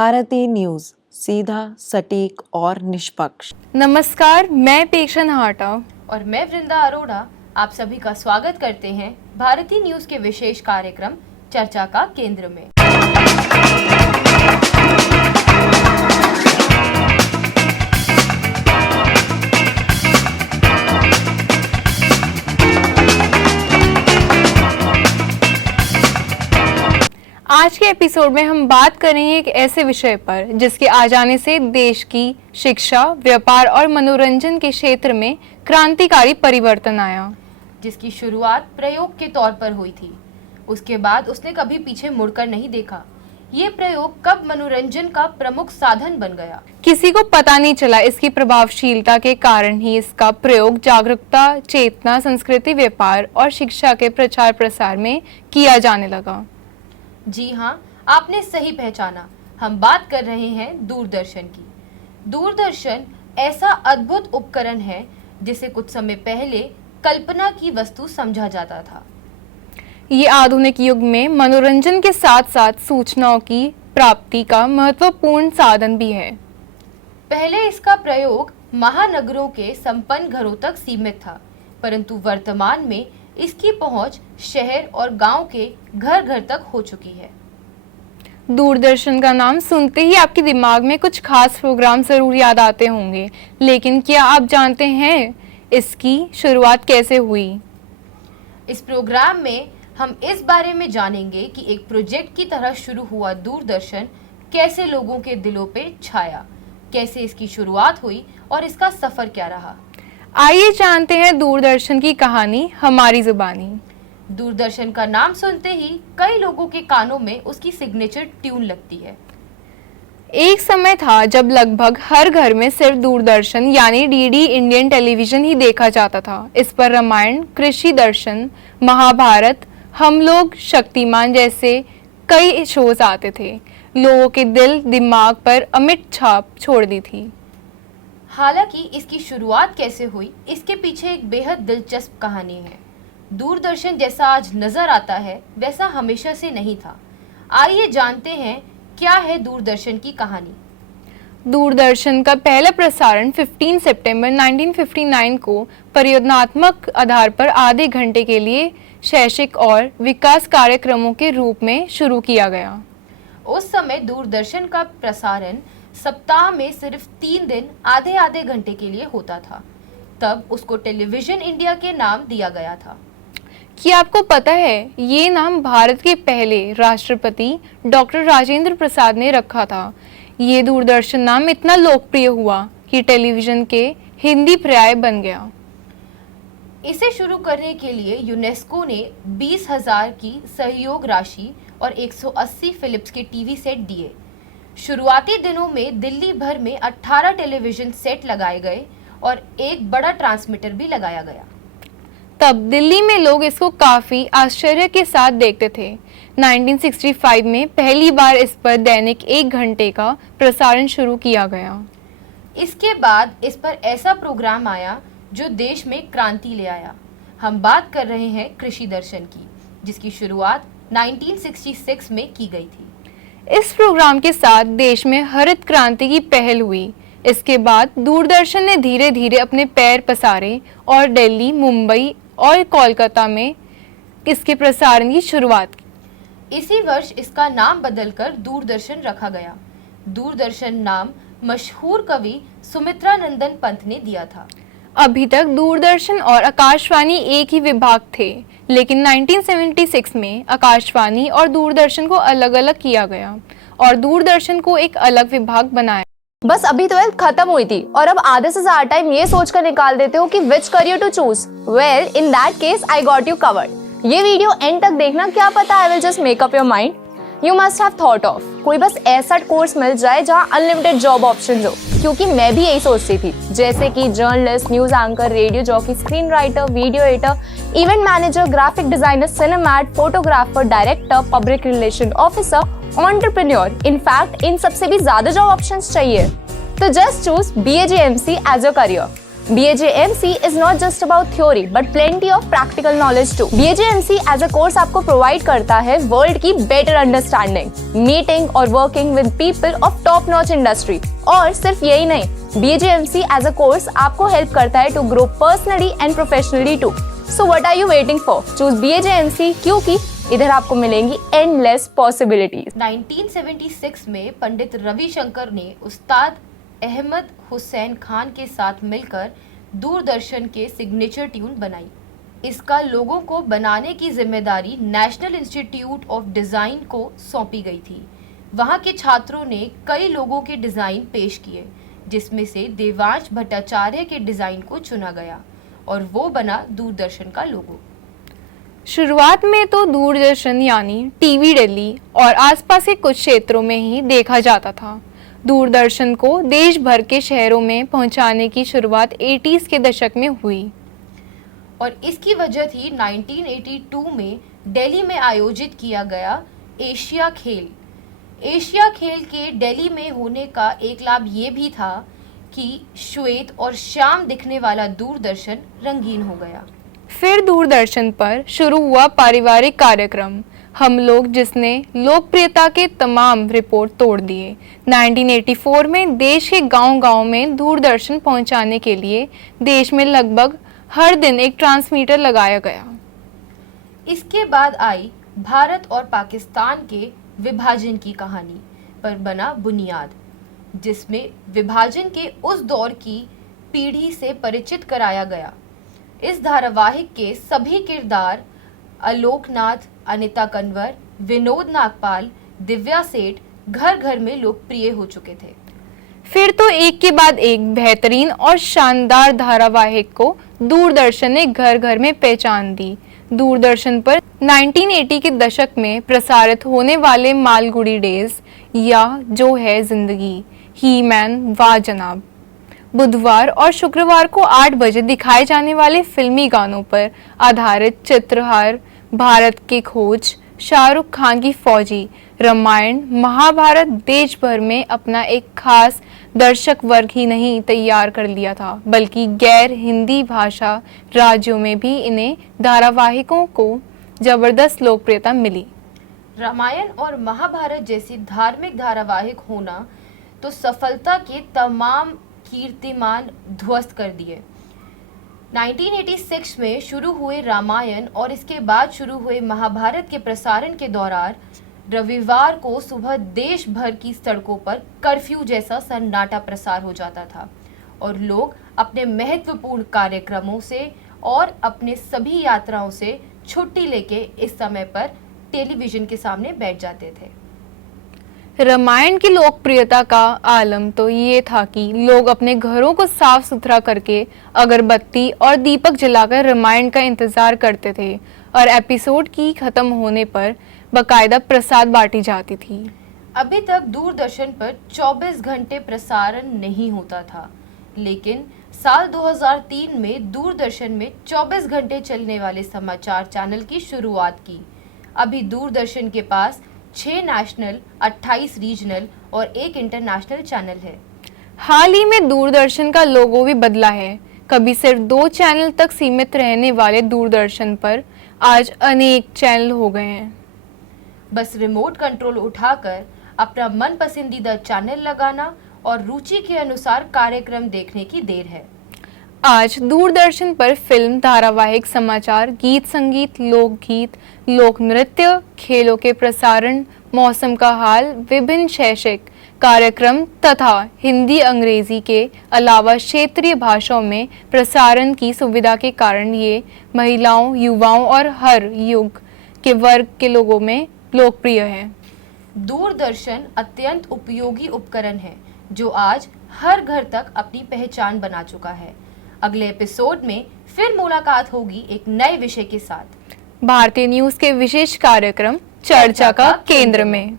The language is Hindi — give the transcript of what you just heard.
भारती न्यूज, सीधा, सटीक और निष्पक्ष। नमस्कार, मैं पेक्षा नहाटा और मैं वृंदा अरोड़ा आप सभी का स्वागत करते हैं भारती न्यूज के विशेष कार्यक्रम चर्चा का केंद्र में। आज के एपिसोड में हम बात करेंगे एक ऐसे विषय पर जिसके आ जाने से देश की शिक्षा, व्यापार और मनोरंजन के क्षेत्र में क्रांतिकारी परिवर्तन आया, जिसकी शुरुआत प्रयोग के तौर पर हुई थी। उसके बाद उसने कभी पीछे मुड़कर नहीं देखा। ये प्रयोग कब मनोरंजन का प्रमुख साधन बन गया, किसी को पता नहीं चला। इसकी प्रभावशीलता के कारण ही इसका प्रयोग जागरूकता, चेतना, संस्कृति, व्यापार और शिक्षा के प्रचार प्रसार में किया जाने लगा। जी हाँ, आपने सही पहचाना। हम बात कर रहे हैं दूरदर्शन की। दूरदर्शन ऐसा अद्भुत उपकरण है जिसे कुछ समय पहले कल्पना की वस्तु समझा जाता था। ये आधुनिक युग में मनोरंजन के साथ साथ सूचनाओं की प्राप्ति का महत्वपूर्ण साधन भी है। पहले इसका प्रयोग महानगरों के संपन्न घरों तक सीमित था, परंतु वर्तमान में इसकी पहुंच शहर और गांव के घर घर तक हो चुकी है। दूरदर्शन का नाम सुनते ही आपके दिमाग में कुछ खास प्रोग्राम जरूर याद आते होंगे, लेकिन क्या आप जानते हैं इसकी शुरुआत कैसे हुई? इस प्रोग्राम में हम इस बारे में जानेंगे कि एक प्रोजेक्ट की तरह शुरू हुआ दूरदर्शन कैसे लोगों के दिलों पे छाया, कैसे इसकी शुरुआत हुई और इसका सफर क्या रहा। आइए जानते हैं दूरदर्शन की कहानी हमारी जुबानी। दूरदर्शन का नाम सुनते ही कई लोगों के कानों में उसकी सिग्नेचर ट्यून लगती है। एक समय था जब लगभग हर घर में सिर्फ दूरदर्शन यानी डीडी इंडियन टेलीविजन ही देखा जाता था। इस पर रामायण, कृषि दर्शन, महाभारत, हम लोग, शक्तिमान जैसे कई शोज आते थे। लोगों के दिल दिमाग पर अमिट छाप छोड़ दी थी। हालांकि इसकी शुरुआत कैसे हुई, इसके पीछे एक बेहद दिलचस्प कहानी है। दूरदर्शन जैसा आज नजर आता है वैसा हमेशा से नहीं था। आइए जानते हैं क्या है दूरदर्शन की कहानी। दूरदर्शन का पहला प्रसारण 15 सितंबर 1959 को परियोजनात्मक आधार पर आधे घंटे के लिए शैक्षिक और विकास कार्यक्रमों के रूप में शुरू किया गया। उस समय दूरदर्शन का प्रसारण सप्ताह में सिर्फ 3 दिन आधे आधे घंटे के लिए होता था। तब उसको टेलीविजन इंडिया के नाम दिया गया था। क्या आपको पता है ये नाम भारत के पहले राष्ट्रपति डॉक्टर राजेंद्र प्रसाद ने रखा था। ये दूरदर्शन नाम इतना लोकप्रिय हुआ कि टेलीविजन के हिंदी पर्याय बन गया। इसे शुरू करने के लिए यूनेस्को ने 20,000 की सहयोग राशि और 180 फिलिप्स के टीवी सेट दिए। शुरुआती दिनों में दिल्ली भर में 18 टेलीविजन सेट लगाए गए और एक बड़ा ट्रांसमीटर भी लगाया गया। तब दिल्ली में लोग इसको काफी आश्चर्य के साथ देखते थे। 1965 में पहली बार इस पर दैनिक 1 घंटे का प्रसारण शुरू किया गया। इसके बाद इस पर ऐसा प्रोग्राम आया जो देश में क्रांति ले आया। हम बात कर रहे हैं कृषि दर्शन की, जिसकी शुरुआत 1966 में की गई थी। इस प्रोग्राम के साथ देश में हरित क्रांति की पहल हुई। इसके बाद दूरदर्शन ने धीरे धीरे अपने पैर पसारे और दिल्ली, मुंबई और कोलकाता में इसके प्रसारण की शुरुआत की। इसी वर्ष इसका नाम बदलकर दूरदर्शन रखा गया। दूरदर्शन नाम मशहूर कवि सुमित्रा नंदन पंत ने दिया था। अभी तक दूरदर्शन और आकाशवाणी एक ही विभाग थे, लेकिन 1976 में आकाशवाणी और दूरदर्शन को अलग अलग किया गया और दूरदर्शन को एक अलग विभाग बनाया। बस अभी 12th खत्म हुई थी और अब आधे से ज्यादा टाइम ये सोचकर निकाल देते हो कि which career to choose. Well, in that case I got you covered. ये वीडियो एंड तक देखना, क्या पता I will just make up your mind. You must have thought of कोई बस ऐसा कोर्स मिल जाए जहाँ अनलिमिटेड जॉब ऑप्शन हो, क्योंकि मैं भी यही सोचती थी। जैसे कि journalist, news anchor, radio jockey, screen writer, video editor, event manager, graphic designer, सिनेमैट, photographer, director, public relation officer, entrepreneur. In fact इन सबसे भी ज्यादा जॉब ऑप्शंस चाहिए। तो just choose BAGMC as your career. BHMC is not just about theory but plenty of practical knowledge too. BHMC as a course आपको provide करता है world की better understanding, meeting और working with people of top notch industry. और सिर्फ यही नहीं, BHMC as a course आपको help करता है to grow personally and professionally too. So what are you waiting for? Choose BHMC क्योंकि इधर आपको मिलेंगी endless possibilities. 1976 में पंडित रविशंकर ने उस्ताद अहमद हुसैन खान के साथ मिलकर दूरदर्शन के सिग्नेचर ट्यून बनाई। इसका लोगों को बनाने की जिम्मेदारी नेशनल इंस्टीट्यूट ऑफ डिज़ाइन को सौंपी गई थी। वहाँ के छात्रों ने कई लोगों के डिज़ाइन पेश किए, जिसमें से देवांश भट्टाचार्य के डिज़ाइन को चुना गया और वो बना दूरदर्शन का लोगो। शुरुआत में तो दूरदर्शन यानी टीवी दिल्ली और आसपास के कुछ क्षेत्रों में ही देखा जाता था। दूरदर्शन को देश भर के शहरों में पहुंचाने की शुरुआत 80s के दशक में हुई और इसकी वजह थी 1982 में दिल्ली में आयोजित किया गया एशिया खेल। एशिया खेल के दिल्ली में होने का एक लाभ ये भी था कि श्वेत और श्याम दिखने वाला दूरदर्शन रंगीन हो गया। फिर दूरदर्शन पर शुरू हुआ पारिवारिक कार्यक्रम हम लोग, जिसने लोकप्रियता के तमाम रिकॉर्ड तोड़ दिए। 1984 में देश के गांव-गांव में दूरदर्शन पहुंचाने के लिए देश में लगभग हर दिन एक ट्रांसमीटर लगाया गया। इसके बाद आई भारत और पाकिस्तान के विभाजन की कहानी पर बना बुनियाद, जिसमें विभाजन के उस दौर की पीढ़ी से परिचित कराया गया। इस धारावाहिक के सभी किरदार आलोकनाथ, अनिता कंवर, विनोद नागपाल, दिव्या सेठ घर घर में लोकप्रिय हो चुके थे। फिर तो एक के बाद एक बेहतरीन और शानदार धारावाहिक को दूरदर्शन ने घर घर में पहचान दी। दूरदर्शन पर 1980 के दशक में प्रसारित होने वाले मालगुडी डेज या जो है जिंदगी, ही मैन, वाह जनाब, बुधवार और शुक्रवार को 8 बजे दिखाए जाने वाले फिल्मी गानों पर आधारित चित्रहार, भारत की खोज, शाहरुख खान की फौजी, रामायण, महाभारत देश भर में अपना एक खास दर्शक वर्ग ही नहीं तैयार कर लिया था, बल्कि गैर हिंदी भाषा राज्यों में भी इन्हें धारावाहिकों को जबरदस्त लोकप्रियता मिली। रामायण और महाभारत जैसी धार्मिक धारावाहिक होना तो सफलता के तमाम कीर्तिमान ध्वस्त कर दिए। 1986 में शुरू हुए रामायण और इसके बाद शुरू हुए महाभारत के प्रसारण के दौरान रविवार को सुबह देश भर की सड़कों पर कर्फ्यू जैसा सन्नाटा प्रसार हो जाता था और लोग अपने महत्वपूर्ण कार्यक्रमों से और अपने सभी यात्राओं से छुट्टी लेके इस समय पर टेलीविजन के सामने बैठ जाते थे। रामायण की लोकप्रियता का आलम तो ये था कि लोग अपने घरों को साफ सुथरा करके अगरबत्ती और दीपक जलाकर रामायण का इंतजार करते थे और एपिसोड की खत्म होने पर बकायदा प्रसाद बांटी जाती थी। अभी तक दूरदर्शन पर 24 घंटे प्रसारण नहीं होता था, लेकिन साल 2003 में दूरदर्शन में 24 घंटे चलने वाले समाचार चैनल की शुरुआत की। अभी दूरदर्शन के पास 6 नेशनल, 28 रीजनल और 1 इंटरनेशनल चैनल है। हाल ही में दूरदर्शन का लोगो भी बदला है। कभी सिर्फ 2 चैनल तक सीमित रहने वाले दूरदर्शन पर आज अनेक चैनल हो गए हैं। बस रिमोट कंट्रोल उठाकर अपना मन पसंदीदा चैनल लगाना और रुचि के अनुसार कार्यक्रम देखने की देर है। आज दूरदर्शन पर फिल्म, धारावाहिक, समाचार, गीत संगीत, लोकगीत, लोक नृत्य, खेलों के प्रसारण, मौसम का हाल, विभिन्न शैक्षिक कार्यक्रम तथा हिंदी अंग्रेजी के अलावा क्षेत्रीय भाषाओं में प्रसारण की सुविधा के कारण ये महिलाओं, युवाओं और हर युग के वर्ग के लोगों में लोकप्रिय है। दूरदर्शन अत्यंत उपयोगी उपकरण है जो आज हर घर तक अपनी पहचान बना चुका है। अगले एपिसोड में फिर मुलाकात होगी एक नए विषय के साथ। भारतीय न्यूज के विशेष कार्यक्रम चर्चा का केंद्र में।